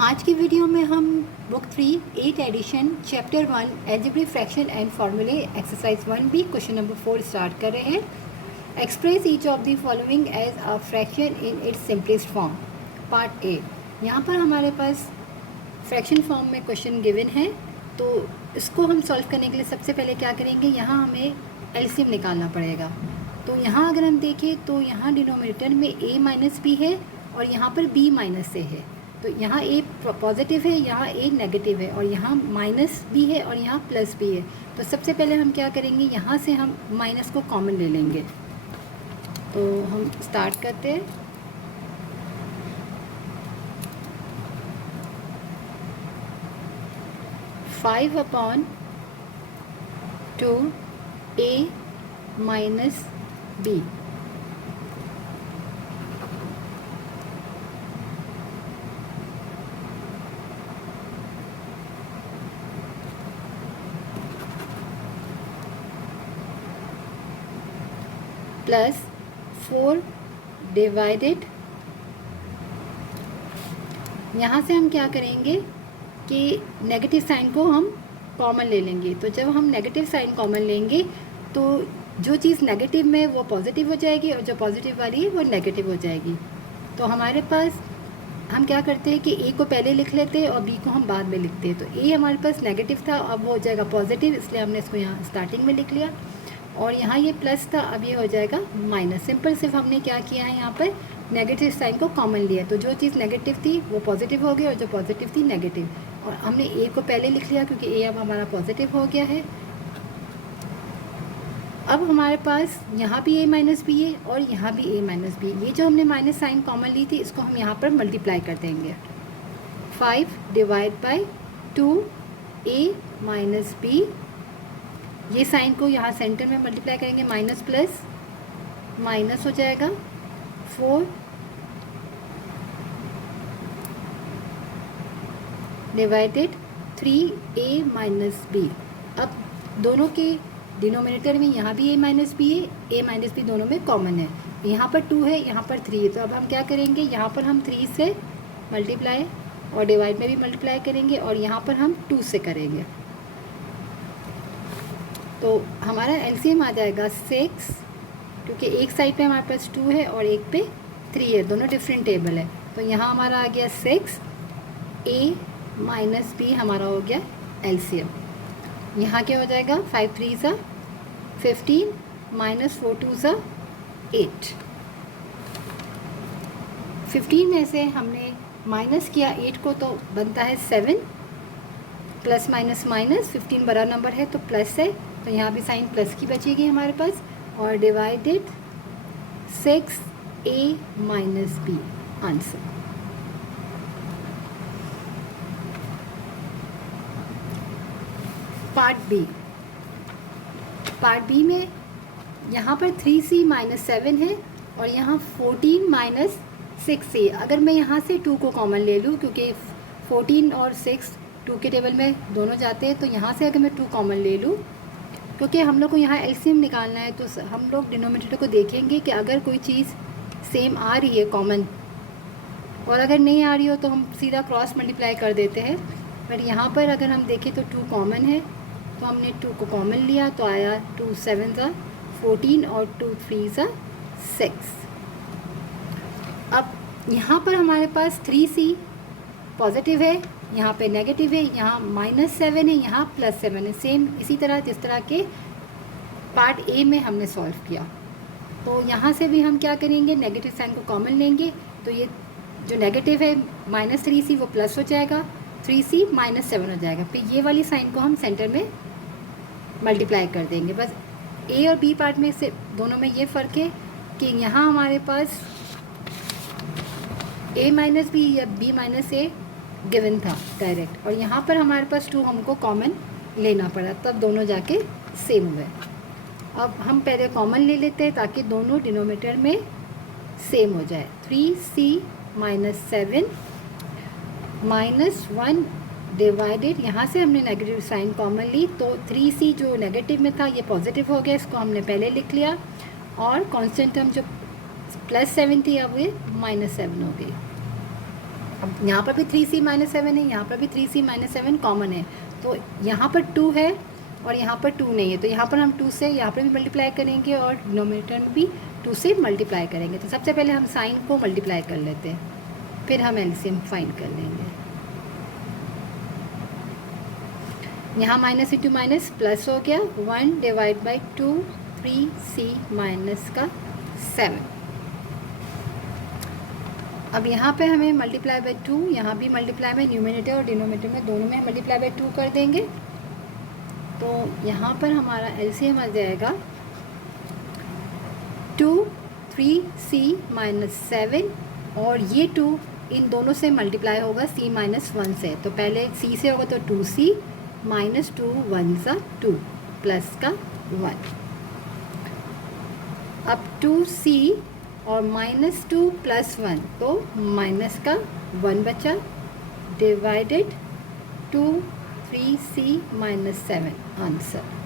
आज की वीडियो में हम book 3 8 edition chapter 1 algebraic fraction and formulae exercise 1B question number 4 start कर रहे हैं। Express each of the following as a fraction in its simplest form. Part A. यहाँ पर हमारे पास फ्रैक्शन फॉर्म में क्वेश्चन गिवन है, तो इसको हम सॉल्व करने के लिए सबसे पहले क्या करेंगे, यहाँ हमें एलसीएम निकालना पड़ेगा। तो यहाँ अगर हम देखें तो यहाँ डिनोमिनेटर में a माइनस बी है और यहाँ पर b माइनस ए है। तो यहाँ a पॉजिटिव है, यहाँ a नेगेटिव है, और यहाँ माइनस b है और यहाँ प्लस b है। तो सबसे पहले हम क्या करेंगे, यहाँ से हम माइनस को कॉमन ले लेंगे। तो हम स्टार्ट करते हैं। Five upon 2 a minus b plus 4 divided, यहाँ से हम क्या करेंगे कि नेगेटिव साइन को हम कॉमन ले लेंगे। तो जब हम नेगेटिव साइन कॉमन लेंगे तो जो चीज़ नेगेटिव में वो पॉजिटिव हो जाएगी और जो पॉजिटिव वाली है वो नेगेटिव हो जाएगी। तो हमारे पास हम क्या करते हैं कि ए को पहले लिख लेते हैं और बी को हम बाद में लिखते हैं। तो ए हमारे पास नेगेटिव था, अब वो हो जाएगा पॉजिटिव, इसलिए हमने इसको यहाँ स्टार्टिंग में लिख लिया। और यहाँ ये प्लस था, अब ये हो जाएगा माइनस। सिंपल सिर्फ हमने क्या किया है, यहाँ पर नेगेटिव साइन को कॉमन लिया। तो जो चीज़ नेगेटिव थी वो पॉजिटिव हो गई और जो पॉजिटिव थी नेगेटिव। और हमने ए को पहले लिख लिया क्योंकि ए अब हमारा पॉजिटिव हो गया है। अब हमारे पास यहाँ भी a माइनस बी है और यहाँ भी a माइनस बी। ये जो हमने माइनस साइन कॉमन ली थी इसको हम यहाँ पर मल्टीप्लाई कर देंगे। 5 divide by 2a minus B, ये साइन को यहाँ सेंटर में मल्टीप्लाई करेंगे, माइनस प्लस माइनस हो जाएगा 4 डिवाइडेड 3a माइनस बी। अब दोनों के डिनोमिनेटर में यहाँ भी a माइनस बी है, a माइनस बी दोनों में कॉमन है। यहाँ पर 2 है, यहाँ पर 3 है। तो अब हम क्या करेंगे, यहाँ पर हम 3 से मल्टीप्लाई और डिवाइड में भी मल्टीप्लाई करेंगे और यहाँ पर हम 2 से करेंगे। तो हमारा एलसीएम आ जाएगा 6, क्योंकि एक साइड पे हमारे पास 2 है और एक पे 3 है, दोनों डिफरेंट टेबल है। तो यहाँ हमारा आ गया 6, a माइनस बी हमारा हो गया एलसीएम। यहाँ क्या हो जाएगा, 5 3 सा 15 माइनस 4 2 सा 8। 15 में से हमने माइनस किया 8 को तो बनता है 7, प्लस माइनस माइनस, 15 बड़ा नंबर है तो प्लस है, तो यहाँ भी साइन प्लस की बचेगी हमारे पास। और divided 6a minus B answer. Part B में यहाँ पर 3c माइनस 7 है और यहाँ 14 माइनस 6c। अगर मैं यहाँ से 2 को कॉमन ले लूँ, क्योंकि 14 और 6 2 के टेबल में दोनों जाते हैं, तो यहाँ से अगर मैं 2 कॉमन ले लूँ, क्योंकि हम लोग को यहाँ एलसीएम निकालना है, तो हम लोग डिनोमिनेटर को देखेंगे कि अगर कोई चीज़ सेम आ रही है कॉमन, और अगर नहीं आ रही हो तो हम सीधा क्रॉस मल्टीप्लाई कर देते हैं। बट यहाँ पर अगर हम देखें तो 2 कॉमन है, तो हमने 2 को कॉमन लिया तो आया 2 7 सा 14 और 2 3 सा 6। अब यहाँ पर हमारे पास 3c पॉजिटिव है, यहाँ पे नेगेटिव है, यहाँ माइनस 7 है, यहाँ प्लस 7 है। सेम इसी तरह जिस तरह के पार्ट ए में हमने सॉल्व किया। तो यहाँ से भी हम क्या करेंगे, नेगेटिव साइन को कॉमन लेंगे। तो ये जो नेगेटिव है माइनस 3c वो प्लस हो जाएगा, 3c माइनस 7 हो जाएगा। फिर ये वाली साइन को हम सेंटर में मल्टीप्लाई कर देंगे। बस ए और बी पार्ट में से दोनों में ये फ़र्क है कि यहाँ हमारे पास a माइनस बी या b माइनस ए गिवन था डायरेक्ट, और यहाँ पर हमारे पास 2 हमको कॉमन लेना पड़ा, तब दोनों जाके सेम हुए। अब हम पहले कॉमन ले लेते हैं ताकि दोनों डिनोमिनेटर में सेम हो जाए। 3c माइनस 7 माइनस 1 डिवाइडेड, यहाँ से हमने नेगेटिव साइन कॉमन ली तो 3c जो नेगेटिव में था ये पॉजिटिव हो गया, इसको हमने पहले लिख लिया। और कांस्टेंट टर्म जो +7 थी अब ये -7 हो गई। अब यहाँ पर भी 3c माइनस 7 है, यहाँ पर भी 3c माइनस 7 कॉमन है, तो यहाँ पर 2 है और यहाँ पर 2 नहीं है, तो यहाँ पर हम 2 से यहाँ पर भी मल्टीप्लाई करेंगे और डिनोमिनेटर में भी 2 से मल्टीप्लाई करेंगे। तो सबसे पहले हम साइन को मल्टीप्लाई कर लेते हैं, फिर हम एलसीएम फाइंड कर लेंगे। यहाँ माइनस इंटू माइनस प्लस हो गया, 1 डिवाइड बाई 2 3c माइनस का 7। अब यहाँ पे हमें मल्टीप्लाई बाई 2, यहाँ भी मल्टीप्लाई में न्यूमिनेटर और डिनोमिनेटर में दोनों में मल्टीप्लाई बाई 2 कर देंगे। तो यहाँ पर हमारा एलसीएम आ जाएगा 2 3c माइनस 7 और ये 2 इन दोनों से मल्टीप्लाई होगा c माइनस 1 से। तो पहले c से होगा तो 2c माइनस 2 1 सा 2 प्लस का 1। अब 2c और माइनस 2 प्लस 1 तो माइनस का 1 बचा, डिवाइडेड 2 3c माइनस 7 आंसर।